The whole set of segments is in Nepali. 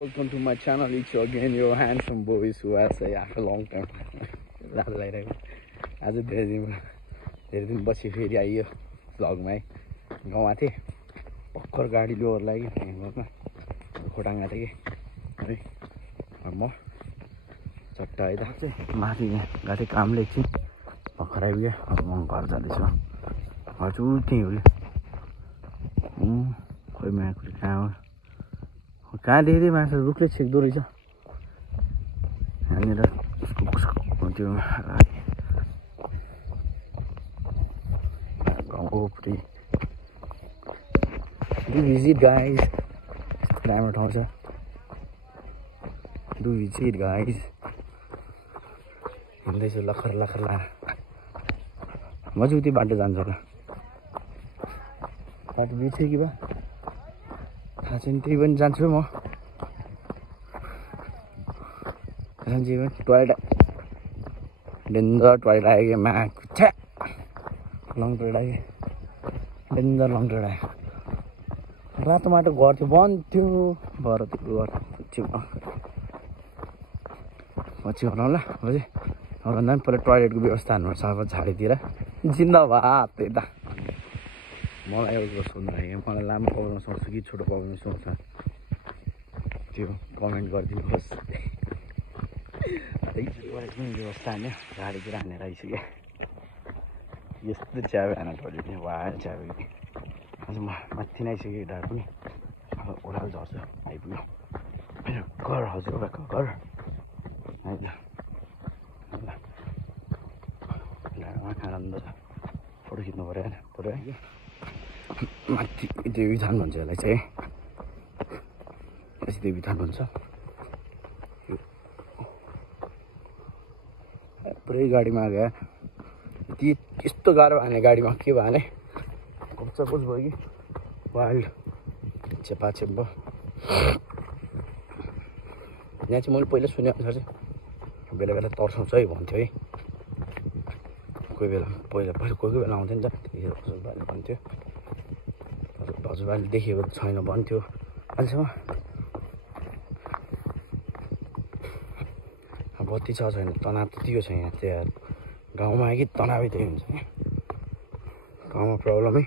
Welcome to my channel. It's again your handsome boys who has after a long time. आज धेरै दिन पछि फेरि आइयो भ्लगमा है। गाउँमा थिएँ भर्खर गाडी लिएर लाग्यो घरमा खोटाङ गएको थिएँ कि है। म चट्टा है त माथि यहाँ गएको थिएँ कामले एकछिन भर्खर आइपुग्यो। अब म घर जाँदैछु। हजुर त्यहीँ हो खोइ माकुरी कहाँ हो कहाँ देख्दै माछा रुखले छेक्दो रहेछ यहाँनिर त्यो गाउँको Do visit guys. राम्रो ठाउँ छ। Do visit guys. हिँड्दैछु लखर लखर ला म चाहिँ उति बाटो जान्छु होला। बाटो बिर्सेँ कि बा थाहा छैन। त्यही पनि जान्छु म। टोयलेट डेन्जर टोयलेट आयो मा छ्या लङ टोयलेट आयो डेन्जर लङ टोयलेट आयो। रातो माटो घर थियो बन्द थियो भएर त्यो घर पछि होला पछि अरूभन्दा पनि पहिला टोयलेटको व्यवस्था हान्नुपर्छ अब झाडीतिर जिन्दाबाद त्यता। मलाई एउटा सोध्नु लाग्यो मलाई लामो पाउन सक्छु कि छोटो पाउन सक्छ त्यो कमेन्ट गरिदिनुहोस्। टोयलेटको व्यवस्था हान्यो झाडीतिर हानेर आइसक्यो। यस्तो च्याउ हान टोयलेट नि वा च्याउ आज म माथि नै आइसक्यो डाँडा पनि अब ओह्रालो झर्छु आइपुग्यो घर हजुरबाको घर आइपुग्यो। डाँडामा आनन्द छ फोटो खिच्नु पऱ्यो होइन फोटो है माथि देवीथान भन्छ यसलाई चाहिँ यसै देवीथान भन्छ। पुरै गाडीमा गयो यति यस्तो गाह्रो हाने गाडीमा के भयो भने कोच भयो कि वाइल्ड चेपाचेप भयो। यहाँ चाहिँ मैले पहिला सुने अनुसार चाहिँ बेला बेला तर्साउँछ है भन्थ्यो है। कोही बेला पहिला कोही कोही बेला आउँथ्यो नि त त्यतिखेर हजुरबाले भन्थ्यो। हजुरबाले देखेको छैन भन्थ्यो अहिलेसम्म। बत्ती छ छैन तनाव त्यतिको छ यहाँ त्यहाँ गाउँमा आयो कि तनावै त्यही हुन्छ क्या। गाउँमा प्रब्लमै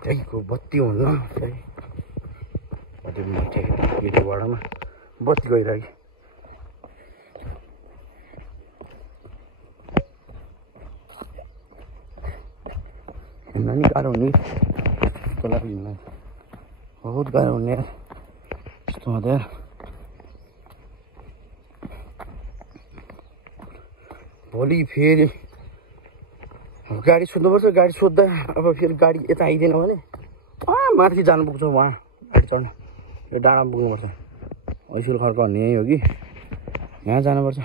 त्यहीँको बत्ती हुन्न त्यही केटीबाटमा बत्ती गइरह्यो। हिँड्न नि गाह्रो हुने त्यसको लागि हिँड्न बहुत गाह्रो हुने यस्तो हुँदैन। भोलि फेरि गाडी सोध्नुपर्छ। गाडी सोद्धा अब फेरि गाडी यता आइदिएन भने माथि जानु पुग्छ वहाँ गाडी चढ्नु यो डाँडामा पुग्नुपर्छ। ऐसुल खर्क भन्ने यही हो कि यहाँ जानुपर्छ।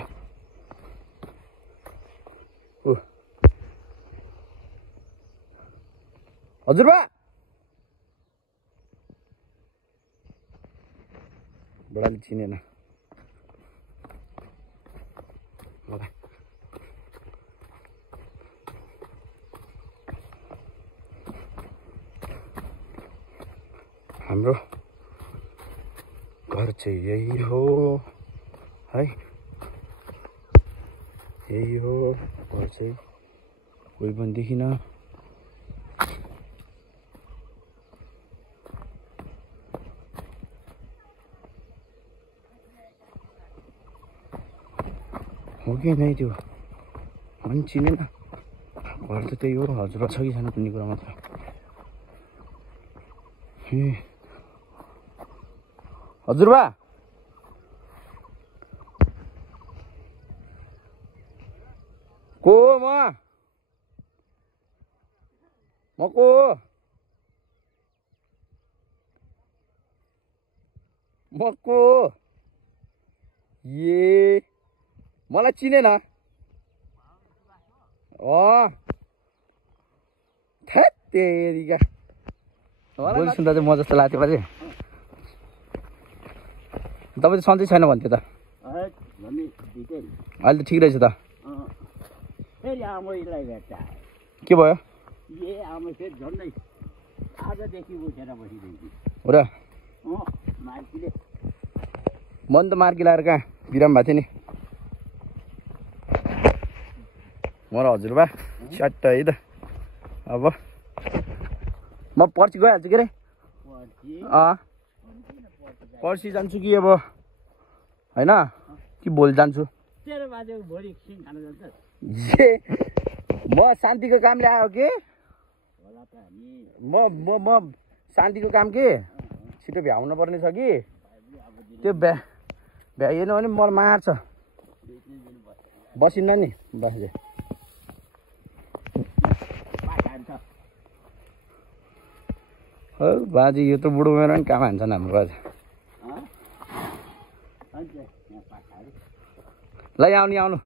हजुरबा बडाले चिनेन मलाई। हाम्रो घर चाहिँ यही हो है यही हो घर चाहिँ कोही पनि देखिन। हो कि नै त्यो पनि चिनेन घर त त्यही हो। हजुरबा छ कि छैन भन्ने कुरा मात्र। ए हजुरबा को म को म को ए मलाई चिनेन थेत्तेरिका बोली सुन्दा चाहिँ म जस्तो लाग्थ्यो पछि तपाईँ चाहिँ सन्चै छैन भन्थ्यो त अहिले त ठिक रहेछ त। के भयो हो र म त मार्की लाएर कहाँ बिराम भएको थियो नि म र हजुरबा च्याट्ट है त अब म पर्सि गइहाल्छु के अरे पर्सि जान्छु कि अब होइन कि भोलि जान्छु म शान्तिको कामले आयो कि म शान्तिको काम के छिटो भ्याउनु पर्ने छ कि त्यो भ्याइएन भने मलाई मार्छ बसिन्न नि बस्दै हो बाजे यो त बुढो उमेरमा पनि काम हान्छन् हाम्रो बाजे ल आउनु